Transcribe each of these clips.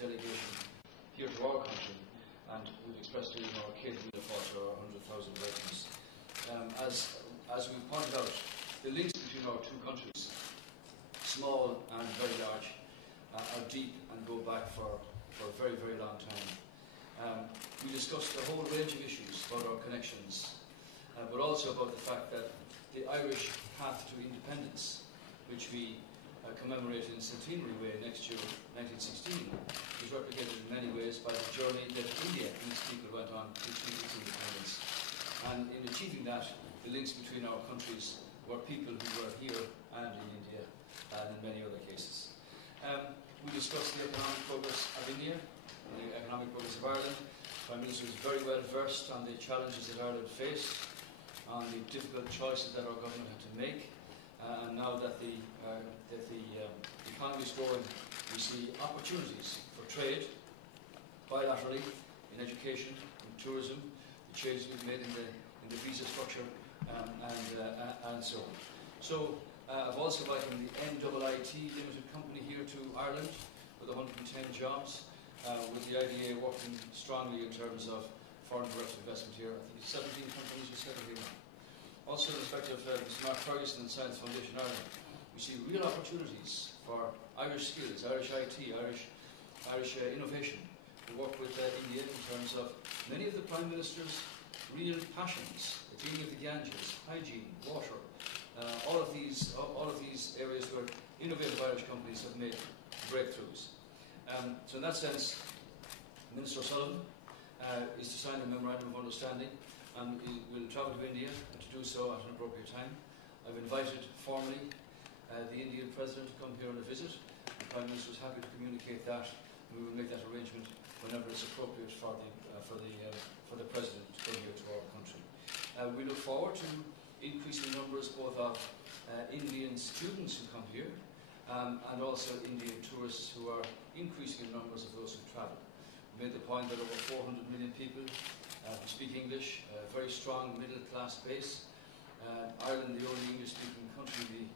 delegation here to our country, and we've expressed to our kid for our 100,000 veterans. As we've pointed out, the links between our two countries, small and very large, are deep and go back for a very, very long time. We discussed a whole range of issues about our connections, but also about the fact that the Irish path to independence, which we commemorate in a centenary way next year, 1916, is replicated in many ways by the journey that India and its people went on to achieve its independence. And in achieving that, the links between our countries were people who were here and in India, and in many other cases. We discussed the economic progress of India and the economic progress of Ireland. The Prime Minister was very well versed on the challenges that Ireland faced, on the difficult choices that our government had to make, and now that the economy is growing, we see opportunities for trade, bilaterally, in education, in tourism, the changes we've made in the visa structure, and so on. So I've also likened the NIIT Limited Company here to Ireland with 110 jobs, with the IDA working strongly in terms of foreign direct investment here. I think it's 17 companies we said here now. Also in respect of the Smart Ferguson and Science Foundation Ireland, we see real opportunities for Irish skills, Irish IT, Irish innovation, to work with India in terms of many of the Prime Minister's real passions, the dealing with the Ganges, hygiene, water, all of these areas where innovative Irish companies have made breakthroughs. So in that sense, Minister Sullivan is to sign a memorandum of understanding, and we will travel to India to do so at an appropriate time. I've invited formally the Indian President to come here on a visit. The Prime Minister is happy to communicate that, and we will make that arrangement whenever it's appropriate for the President to come here to our country. We look forward to increasing numbers both of Indian students who come here and also Indian tourists who are increasing in numbers of those who travel. We made the point that over 400 million people speak English, a very strong middle-class base. Ireland, the only English-speaking country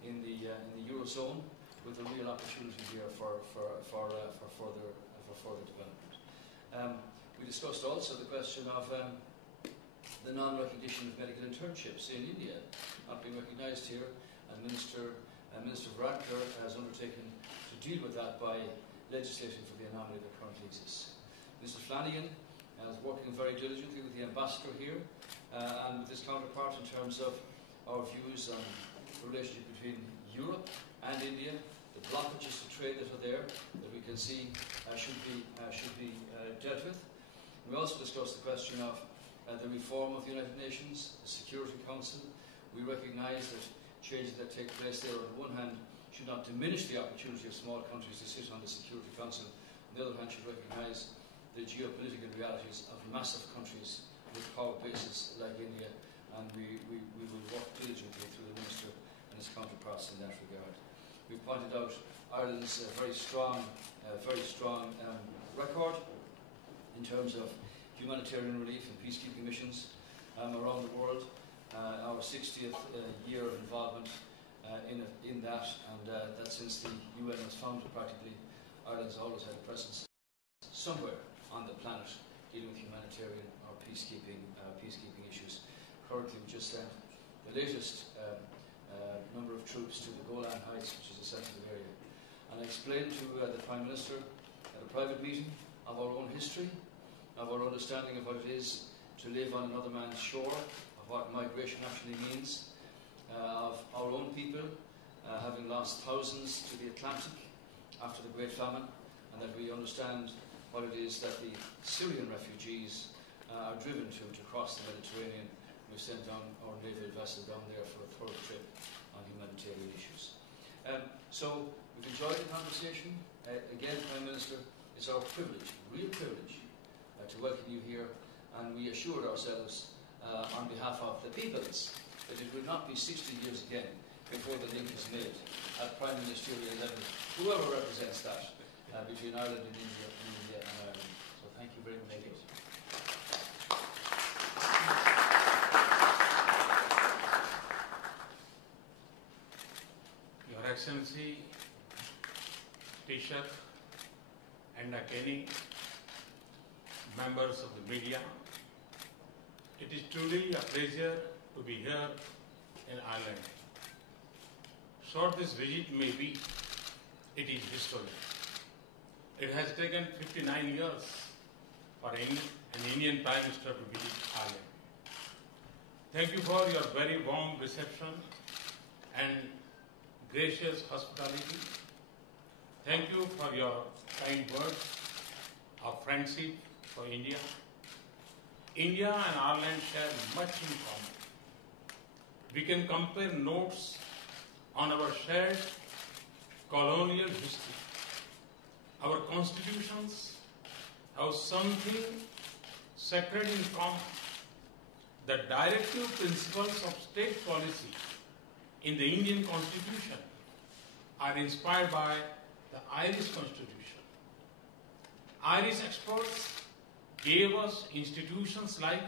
in the Eurozone, with a real opportunity here for further development. We discussed also the question of the non-recognition of medical internships in India, not being recognised here, and Minister Narendra has undertaken to deal with that by legislating for the anomaly that currently exists. Mr Flanagan is working very diligently with the ambassador here and with his counterpart in terms of our views on the relationship between Europe and India, the blockages to trade that are there that we can see should be dealt with. We also discussed the question of the reform of the United Nations, the Security Council. We recognise that changes that take place there, on the one hand, should not diminish the opportunity of small countries to sit on the Security Council. On the other hand, should recognise the geopolitical realities of massive countries with power bases like India, and we will work diligently through the Minister and his counterparts in that regard. We pointed out Ireland's very strong record in terms of humanitarian relief and peacekeeping missions around the world, our 60th year of involvement in that, and that since the UN was founded practically, Ireland's always had a presence somewhere on the planet dealing with humanitarian or peacekeeping issues. Currently we just sent the latest number of troops to the Golan Heights, which is a sensitive area. And I explained to the Prime Minister at a private meeting of our own history, of our understanding of what it is to live on another man's shore, of what migration actually means, of our own people having lost thousands to the Atlantic after the Great Famine, and that we understand what it is that the Syrian refugees are driven to cross the Mediterranean. We've sent down our naval vessel down there for a thorough trip on humanitarian issues. So we've enjoyed the conversation. Again, Prime Minister, it's our privilege, real privilege, to welcome you here, and we assured ourselves on behalf of the peoples that it would not be 60 years again before the link is made at Prime Ministerial level, whoever represents that, between Ireland and India and Ireland. So thank you very much. Your Excellency, Taoiseach, Enda Kenny, members of the media. It is truly a pleasure to be here in Ireland. Short this visit may be, it is historic. It has taken 59 years for an Indian Prime Minister to visit Ireland. Thank you for your very warm reception and gracious hospitality. Thank you for your kind words of friendship for India. India and Ireland share much in common. We can compare notes on our shared colonial history. Our constitutions have something sacred in common. The directive principles of state policy in the Indian Constitution are inspired by the Irish Constitution. Irish experts gave us institutions like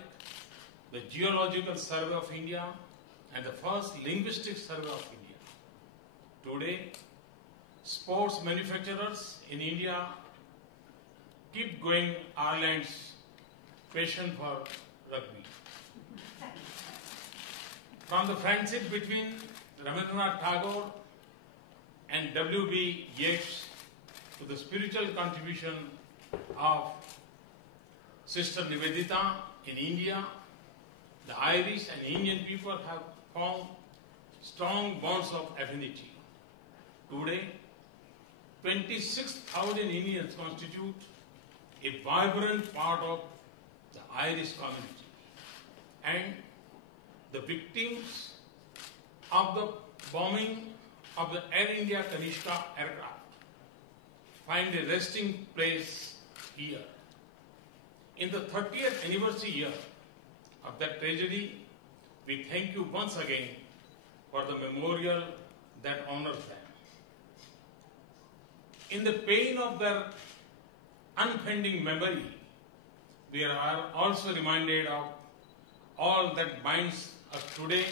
the Geological Survey of India and the first Linguistic Survey of India. Today, sports manufacturers in India keep going Ireland's passion for rugby. From the friendship between Rabindranath Tagore and W.B. Yeats to the spiritual contribution of Sister Nivedita in India, the Irish and Indian people have formed strong bonds of affinity. Today, 26,000 Indians constitute a vibrant part of the Irish community. And the victims of the bombing of the Air India Kanishka aircraft find a resting place here. In the 30th anniversary year of that tragedy, we thank you once again for the memorial that honors them. In the pain of their unfading memory, we are also reminded of all that binds us today,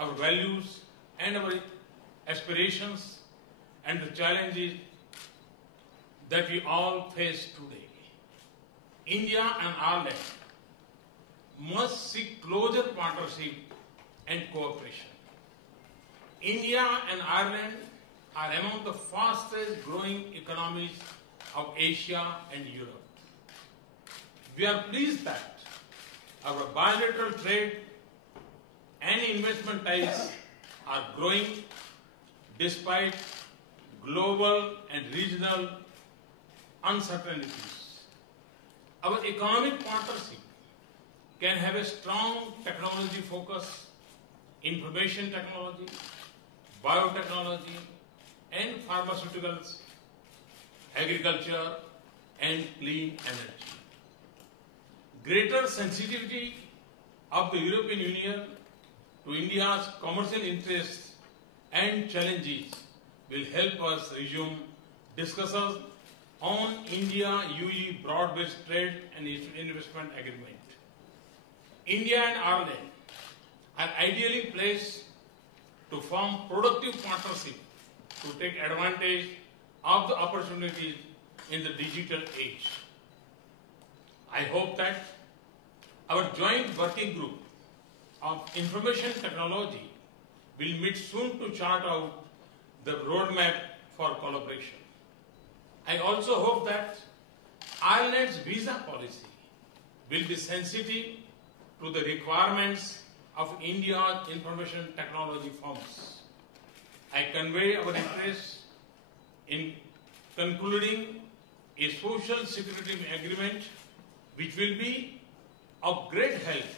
our values and our aspirations and the challenges that we all face today. India and Ireland must seek closer partnership and cooperation. India and Ireland are among the fastest growing economies of Asia and Europe. We are pleased that our bilateral trade and investment ties are growing despite global and regional uncertainties. Our economic partnership can have a strong technology focus, information technology, biotechnology, and pharmaceuticals, agriculture, and clean energy. Greater sensitivity of the European Union to India's commercial interests and challenges will help us resume discussions on India-UE broad-based trade and investment agreement. India and Ireland are ideally placed to form productive partnership to take advantage of the opportunities in the digital age. I hope that our joint working group of information technology will meet soon to chart out the roadmap for collaboration. I also hope that Ireland's visa policy will be sensitive to the requirements of India's information technology firms. I convey our interest in concluding a social security agreement which will be of great help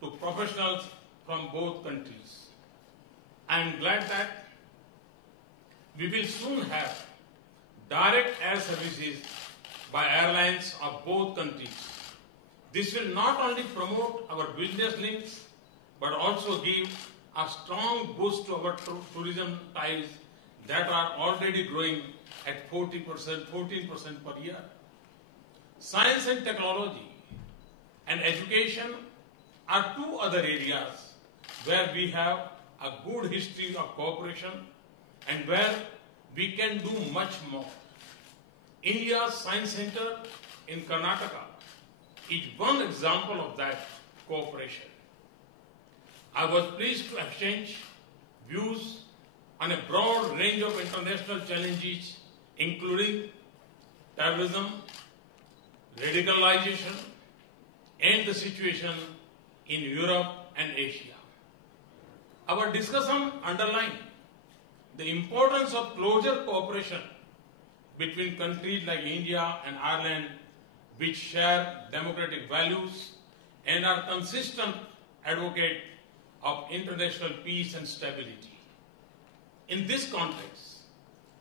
to professionals from both countries. I am glad that we will soon have direct air services by airlines of both countries. This will not only promote our business links, but also give a strong boost to our tourism ties that are already growing at 14% per year. Science and technology and education are two other areas where we have a good history of cooperation and where we can do much more. India's Science Center in Karnataka is one example of that cooperation. I was pleased to exchange views on a broad range of international challenges, including terrorism, radicalization, and the situation in Europe and Asia. Our discussion underlined the importance of closer cooperation between countries like India and Ireland, which share democratic values and are consistent advocates of international peace and stability. In this context,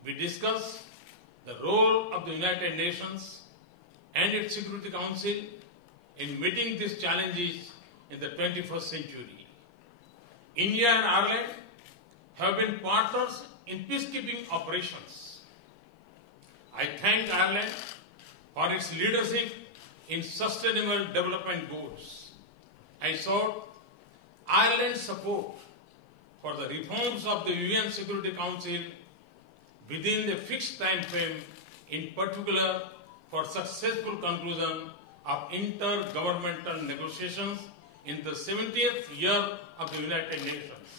we discuss the role of the United Nations and its Security Council in meeting these challenges in the 21st century. India and Ireland have been partners in peacekeeping operations. I thank Ireland for its leadership in sustainable development goals. I sought Ireland's support for the reforms of the UN Security Council within the fixed time frame, in particular for successful conclusion of intergovernmental negotiations in the 70th year of the United Nations.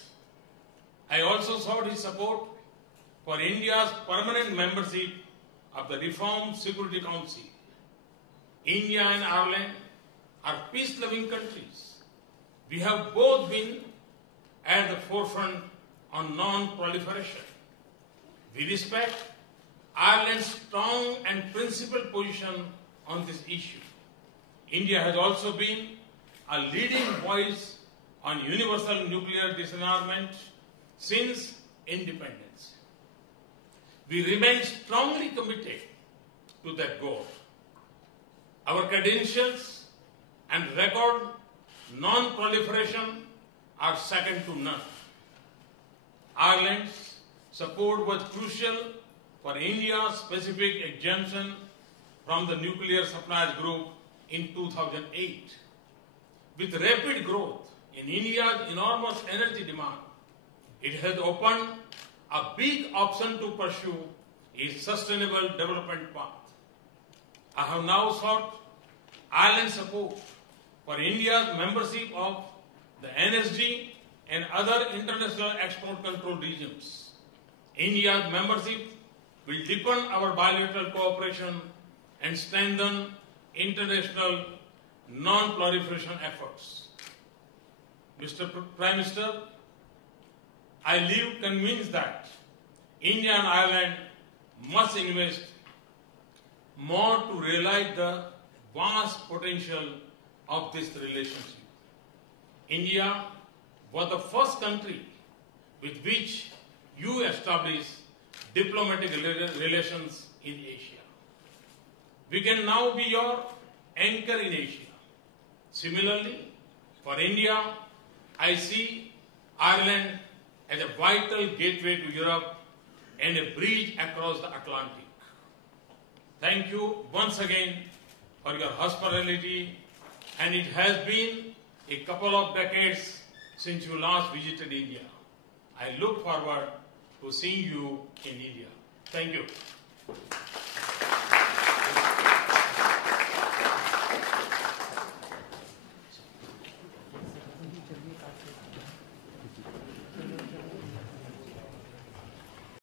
I also sought his support for India's permanent membership of the Reformed Security Council. India and Ireland are peace-loving countries. We have both been at the forefront on non-proliferation. We respect Ireland's strong and principled position on this issue. India has also been a leading voice on universal nuclear disarmament since independence. We remain strongly committed to that goal. Our credentials and record non-proliferation are second to none. Ireland's support was crucial for India's specific exemption from the nuclear suppliers group in 2008. With rapid growth in India's enormous energy demand, it has opened a big option to pursue a sustainable development path. I have now sought Ireland's support for India's membership of the NSG and other international export control regions. India's membership will deepen our bilateral cooperation and strengthen international non-proliferation efforts. Mr. Prime Minister, I live convinced that India and Ireland must invest more to realize the vast potential of this relationship. India was the first country with which you established diplomatic relations in Asia. We can now be your anchor in Asia. Similarly, for India, I see Ireland as a vital gateway to Europe and a bridge across the Atlantic. Thank you once again for your hospitality, and it has been a couple of decades since you last visited India. I look forward to seeing you in India. Thank you.